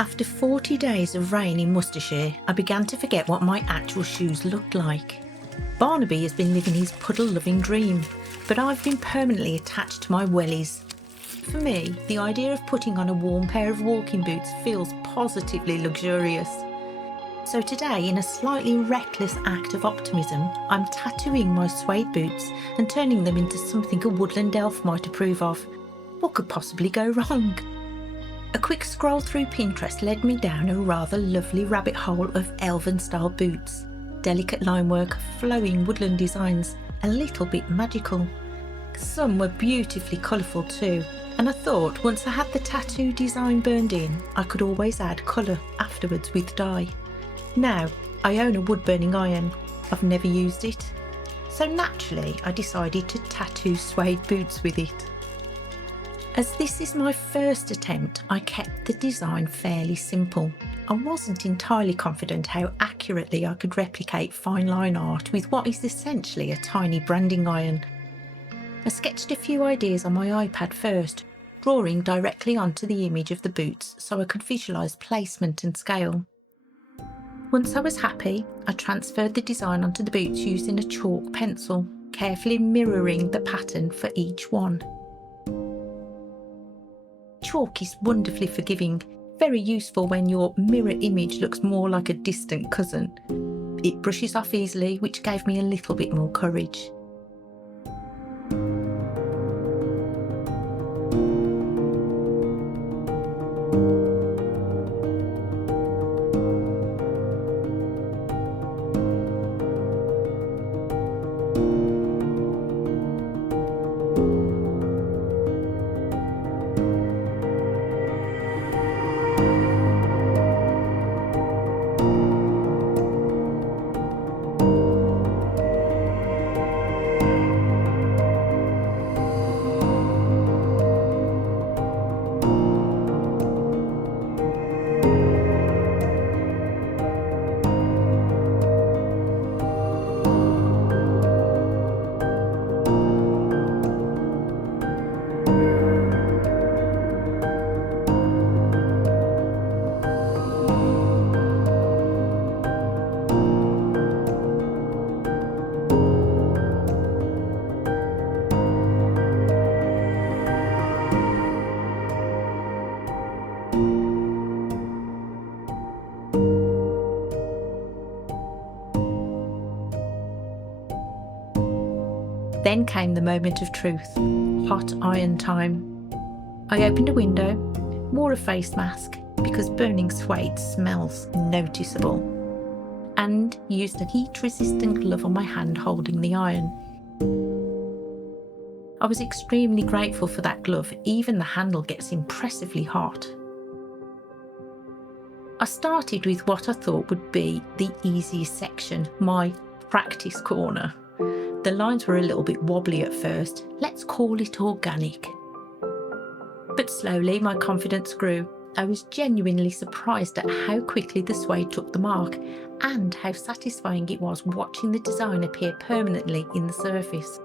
After 40 days of rain in Worcestershire, I began to forget what my actual shoes looked like. Barnaby has been living his puddle-loving dream, but I've been permanently attached to my wellies. For me, the idea of putting on a warm pair of walking boots feels positively luxurious. So today, in a slightly reckless act of optimism, I'm tattooing my suede boots and turning them into something a woodland elf might approve of. What could possibly go wrong? A quick scroll through Pinterest led me down a rather lovely rabbit hole of Elven-style boots. Delicate linework, flowing woodland designs, a little bit magical. Some were beautifully colourful too, and I thought once I had the tattoo design burned in, I could always add colour afterwards with dye. Now, I own a wood-burning iron. I've never used it. So naturally, I decided to tattoo suede boots with it. As this is my first attempt, I kept the design fairly simple. I wasn't entirely confident how accurately I could replicate fine line art with what is essentially a tiny branding iron. I sketched a few ideas on my iPad first, drawing directly onto the image of the boots so I could visualise placement and scale. Once I was happy, I transferred the design onto the boots using a chalk pencil, carefully mirroring the pattern for each one. Chalk is wonderfully forgiving, very useful when your mirror image looks more like a distant cousin. It brushes off easily, which gave me a little bit more courage. Then came the moment of truth. Hot iron time. I opened a window, wore a face mask because burning suede smells noticeable, and used a heat-resistant glove on my hand holding the iron. I was extremely grateful for that glove, even the handle gets impressively hot. I started with what I thought would be the easiest section, my practice corner. The lines were a little bit wobbly at first, let's call it organic. But slowly my confidence grew. I was genuinely surprised at how quickly the suede took the mark and how satisfying it was watching the design appear permanently in the surface.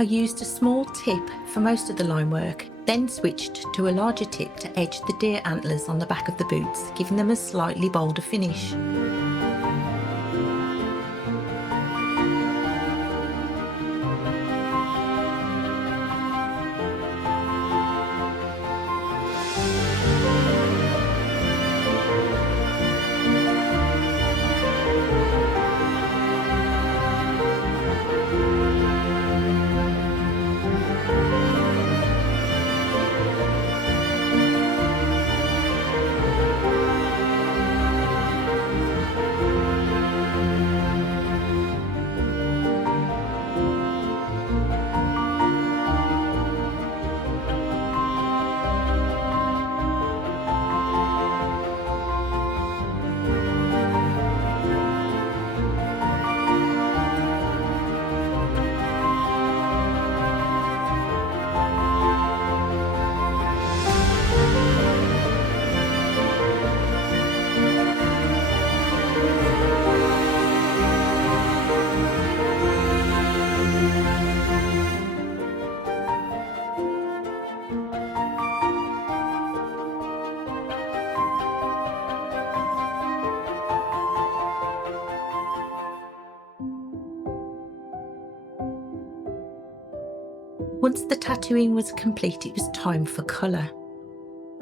I used a small tip for most of the line work, then switched to a larger tip to edge the deer antlers on the back of the boots, giving them a slightly bolder finish. Once the tattooing was complete, it was time for colour.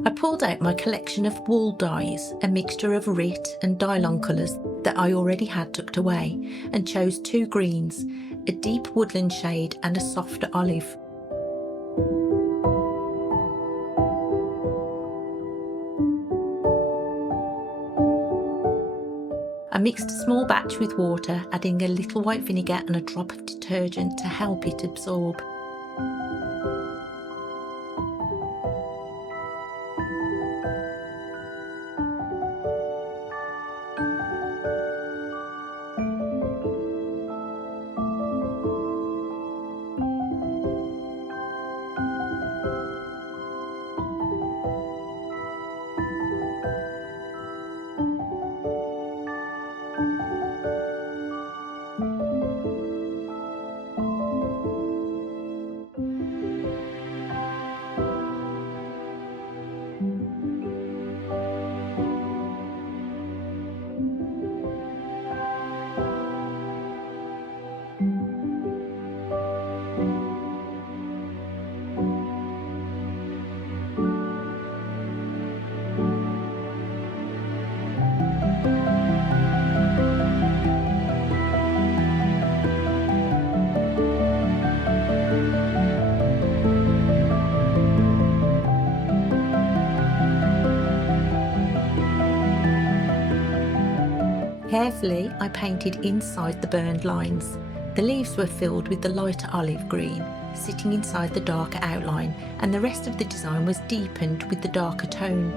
I pulled out my collection of wool dyes, a mixture of RIT and Dylon colours that I already had tucked away, and chose 2 greens, a deep woodland shade and a softer olive. I mixed a small batch with water, adding a little white vinegar and a drop of detergent to help it absorb. Carefully, I painted inside the burned lines. The leaves were filled with the lighter olive green, sitting inside the darker outline, and the rest of the design was deepened with the darker tone.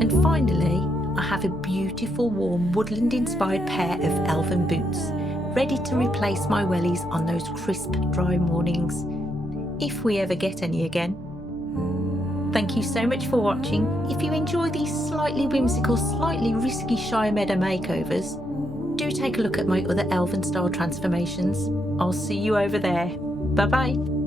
And finally, I have a beautiful warm woodland-inspired pair of elven boots, ready to replace my wellies on those crisp, dry mornings, if we ever get any again. Thank you so much for watching. If you enjoy these slightly whimsical, slightly risky Shire Meadow makeovers, do take a look at my other elven style transformations. I'll see you over there. Bye bye.